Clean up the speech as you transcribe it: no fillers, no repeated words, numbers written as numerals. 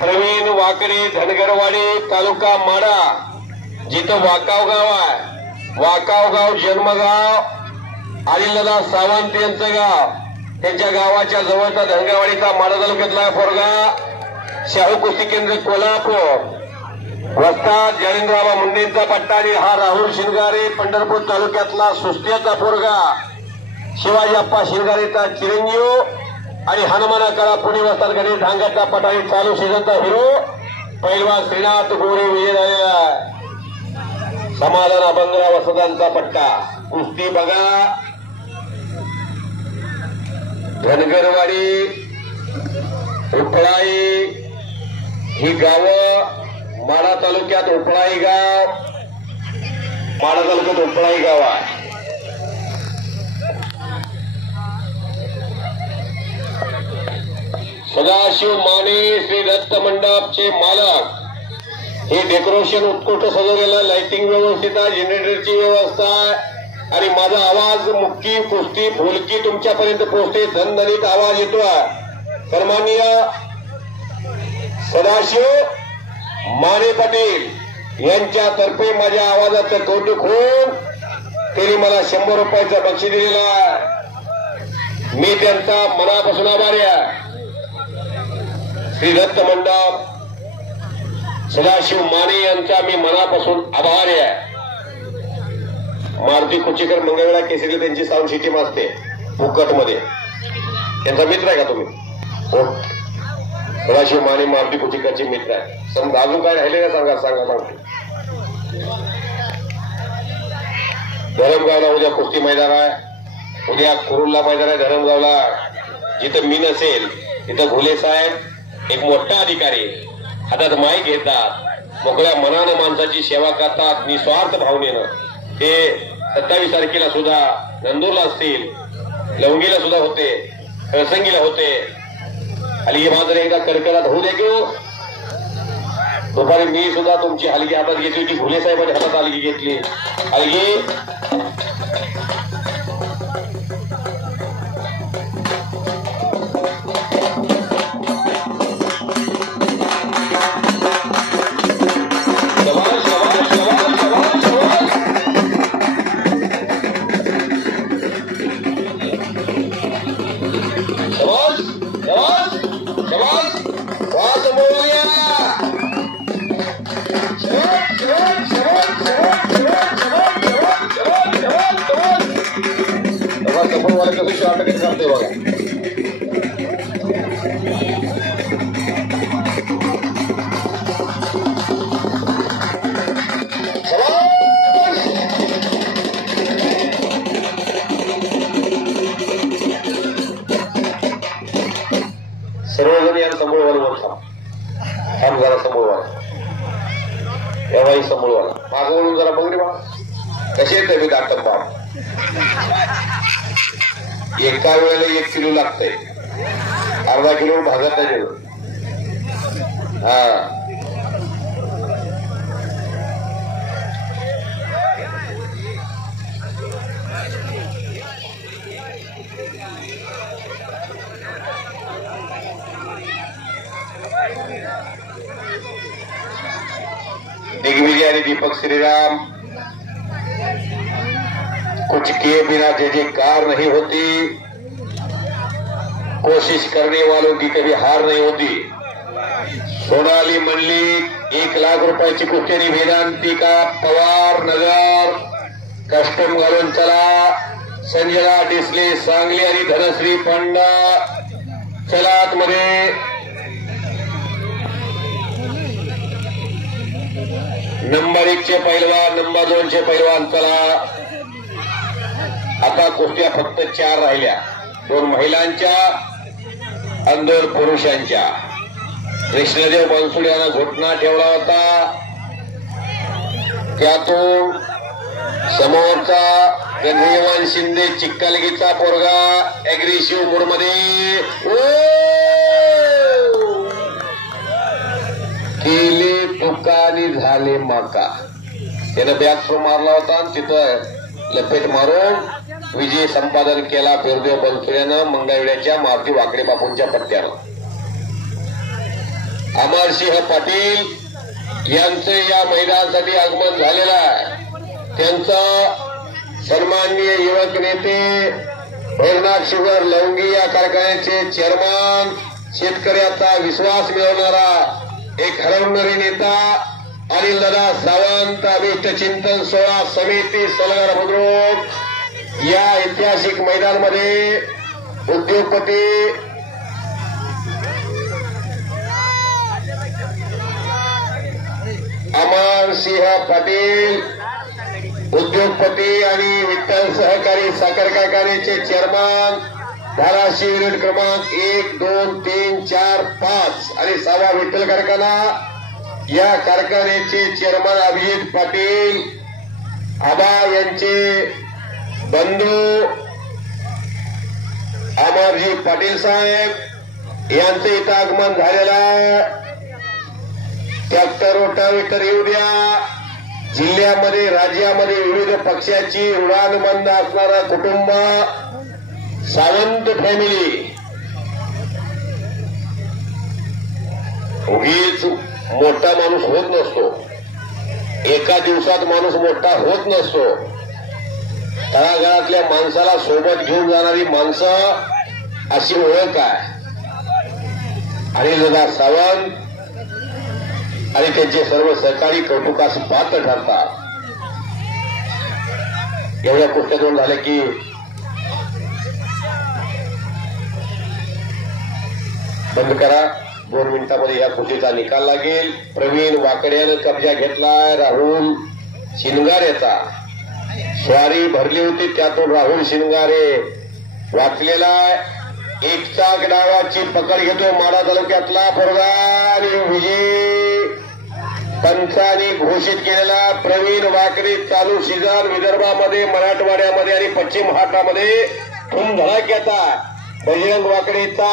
प्रवीण वाकडे, धनगरवाडी, तालुका माडा, जिथं वाकाव गाव आहे, वाकाव गाव जन्मगाव आदिलदादा सावंत यांचं गाव, त्यांच्या गावाच्या जवळचा धनगरवाडीचा माडा तालुक्यातला पोरगा, शाहू कुस्ती केंद्र कोल्हापूर, वस्ताद जयेंद्रबाबा मुंडेंचा पट्टा आणि हा राहुल शिंगारे पंढरपूर तालुक्यातला सुस्त्याचा पोरगा, शिवाजी अप्पा शिंगारेचा चिरंजीव आणि हनुमानाकडा पुणे वस्तादकडे धांगाचा पटाळी चालू सीझनचा हिरो पैलवान श्रीनाथ गोरे विजय झालेला आहे. समाधान अभंगराव वसदांचा पट्टा. कुस्ती बघा. धनगरवाडी, उपळाई ही गावं माडा तालुक्यात उपळाई गाव, माडा तालुक्यात उपळाई गाव आहे. सदाशिव माने श्री दत्त मंडपचे मालक. हे डेकोरेशन उत्कृष्ट सजवलेलं, लाइटिंग व्यवस्थित आहे, जनरेटरची व्यवस्था आहे आणि माझा आवाज मुक्की कुस्ती फुलकी तुमच्यापर्यंत पोहोचते. धनधनीत आवाज येतोय. सन्माननीय सदाशिव माने पाटील यांच्यातर्फे माझ्या आवाजाचं कौतुक होऊन त्यांनी मला 100 रुपयाचं बक्षीस दिलेलं आहे. मी त्यांचा मनापासून आभारी आहे. श्री दत्त मंडप सदाशिव माने यांचा मी मनापासून आभारी आहे. मारुती कुचीकर मंगळवेढा केसरी त्यांची साऊंड सिस्टीम असते फुकटमध्ये. त्यांचा मित्र आहे का तुम्ही? हो. सदाशिव माने मारुती कुचीकरचे मित्र आहे. समजा अजून काय राहिले का सांगा. सांगतो. धरमगावला उद्या कुस्ती मैदान आहे. उद्या कुरुलला मैदान आहे धरमगावला. जिथं मी नसेल तिथं घुले साहेब एक मोठा अधिकारी हातात माईक घेतात, मोकळ्या मनानं माणसाची सेवा करतात निस्वार्थ भावनेनं. ते 27 तारखेला सुद्धा नंदूरला असतील, लवंगीला सुद्धा होते, प्रसंगीला होते. हलगी मात्र एकदा कडकडात होऊ दे की. दुपारी मी सुद्धा तुमची हलगी हातात घेतली होती. घुले साहेबांनी हातात हलगी घेतली. हलगी करते बघा. सर्वजण या समोर वाला थांब जरा समोर वाला यावाही समोर वाला मागं वळून जरा बघ रे बा. कसे आहेत मी दाटम बाब. एका वेळेला 1 किलो लागतंय. अर्धा किलो भागत नाही. हा दिग्विजय आणि दीपक श्रीराम. कुछ किए बिना जयकार नहीं होती, कोशिश करने वालों की कभी हार नहीं होती. सोनाली मंडलिक 1 लाख रुपयाची कुस्ती आणि वेदांतिका पवार नगर कस्टम घालून चला. संजना डिसले सांगली आणि धनश्री पंडा चला आतमध्ये. नंबर 1 चे पैलवान, नंबर 2 चे पैलवान चला. आता कुस्त्या फक्त 4 राहिल्या. 2 महिलांच्या आणि 2 पुरुषांच्या. कृष्णदेव बनसोडे यांना घोटणा ठेवला होता. त्यातून समोरचा गंधेवान शिंदे चिक्कालगीचा पोरगा अग्रेसिव्ह मूडमध्ये केले तुकानी झाले माका. त्यानं बॅक थ्रो मारला होता आणि तिथं लपेट मारून विजय संपादन केला बिरदेव बनसोड्यानं मंगळवेढ्याच्या मारुती वाकडे बापूंच्या पट्ट्यानं. अमरसिंह पाटील यांचे या मैदानासाठी आगमन झालेलं आहे। त्यांचं सन्माननीय युवक नेते भैरनाथ शुगर लवंगी या कारखान्याचे चेअरमन, शेतकऱ्याचा विश्वास मिळवणारा एक हरवणारी नेता अनिलदादा सावंत, अभिष्ट चिंतन सोहळा समिती सलगर बुद्रुक या ऐतिहासिक मैदानामध्ये उद्योगपती अमरसिंह पाटील, उद्योगपती आणि विठ्ठल सहकारी साखर कारखान्याचे चेअरमन, धाराशिव युनिट क्रमांक 1, 2, 3, 4, 5 आणि 6 विठ्ठल कारखाना या कारखान्याचे चेअरमन अभिजित पाटील आबा यांचे बंधू अमरजी पाटील साहेब यांचे इथं आगमन झालेलं आहे। ट्रॅक्टर रोटावेटर येऊ द्या। जिल्ह्यामध्ये राज्यामध्ये विविध पक्षाची ऋणानुबंध असणारा कुटुंब सावंत फॅमिली उगीच मोठा माणूस होत नसतो, एका दिवसात माणूस मोठा होत नसतो। तळागाळातल्या माणसाला सोबत घेऊन जाणारी माणसं अशी ओळख आहे। अनिलदादा सावंत आणि त्यांचे सर्व सहकारी कौतुकास पात्र ठरतात। एवढ्या कुस्त्या दोन झाल्या की बंद करा, 2 मिनिटांमध्ये या कुस्तीचा निकाल लागेल। प्रवीण वाकड्यानं कब्जा घेतलाय राहुल शिंगारेचा। स्वारी भरली होती, त्यातून राहुल शिंगारे वाचलेला एक चाक डावाची पकड घेतो माढा तालुक्यातला पोरगा आणि विजय पंचांनी घोषित केलेला प्रवीण वाकडी चालू सीझन विदर्भामध्ये, मराठवाड्यामध्ये आणि पश्चिम महाराष्ट्रामध्ये धुमधडाक्याचा बजरंग वाकडेचा